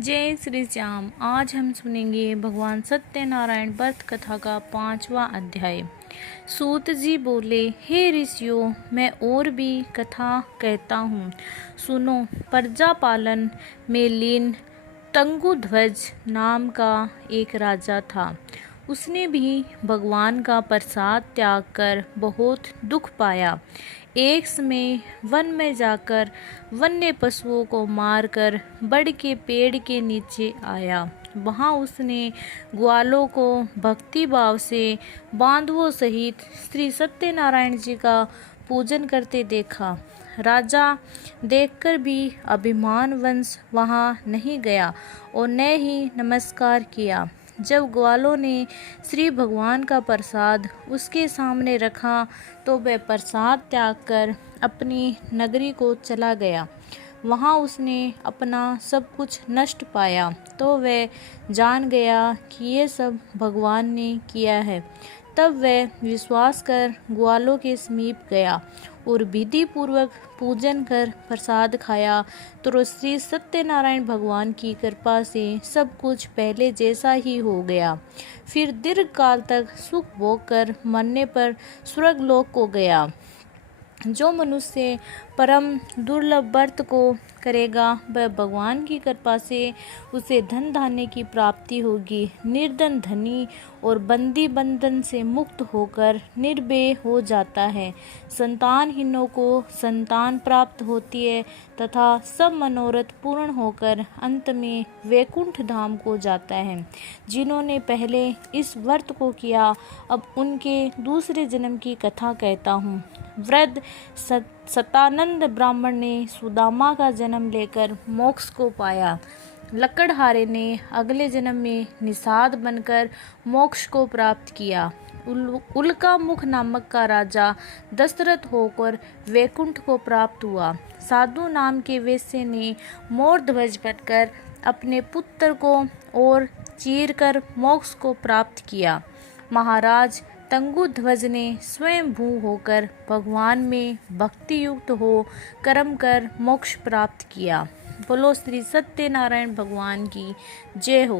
जय श्री श्याम। आज हम सुनेंगे भगवान सत्यनारायण व्रत कथा का 5वां अध्याय। सूत जी बोले, हे ऋषियों, मैं और भी कथा कहता हूँ, सुनो। प्रजा पालन में लीन तंगुध्वज नाम का एक राजा था। उसने भी भगवान का प्रसाद त्याग कर बहुत दुख पाया। एक समय वन में जाकर वन्य पशुओं को मारकर बड़ के पेड़ के नीचे आया। वहां उसने ग्वालों को भक्ति भाव से बांधवों सहित श्री सत्यनारायण जी का पूजन करते देखा। राजा देखकर भी अभिमानवश वहां नहीं गया और न ही नमस्कार किया। जब ग्वालों ने श्री भगवान का प्रसाद उसके सामने रखा तो वह प्रसाद त्याग कर अपनी नगरी को चला गया। वहां उसने अपना सब कुछ नष्ट पाया तो वह जान गया कि ये सब भगवान ने किया है। तब वह विश्वास कर ग्वालों के समीप गया और विधि पूर्वक पूजन कर प्रसाद खाया तो श्री सत्यनारायण भगवान की कृपा से सब कुछ पहले जैसा ही हो गया। फिर दीर्घ काल तक सुख भोग कर मरने पर स्वर्गलोक को गया। जो मनुष्य परम दुर्लभ व्रत को करेगा वह भगवान की कृपा से उसे धन धान्य की प्राप्ति होगी। निर्धन धनी और बंदी बंधन से मुक्त होकर निर्भय हो जाता है। संतानहीनों को संतान प्राप्त होती है तथा सब मनोरथ पूर्ण होकर अंत में वैकुंठ धाम को जाता है। जिन्होंने पहले इस व्रत को किया, अब उनके दूसरे जन्म की कथा कहता हूँ। वृद्ध सतानंद ब्राह्मण ने सुदामा का जन्म लेकर मोक्ष को पाया। लकड़हारे ने अगले जन्म में निषाद बनकर मोक्ष को प्राप्त किया। उल्का मुख नामक का राजा दशरथ होकर वैकुंठ को प्राप्त हुआ। साधु नाम के वेश्य ने मोरध्वज बनकर अपने पुत्र को और चीर कर मोक्ष को प्राप्त किया। महाराज तंगुध्वज ने स्वयं भू होकर भगवान में भक्ति युक्त हो कर्म कर मोक्ष प्राप्त किया। बोलो श्री सत्यनारायण भगवान की जय हो।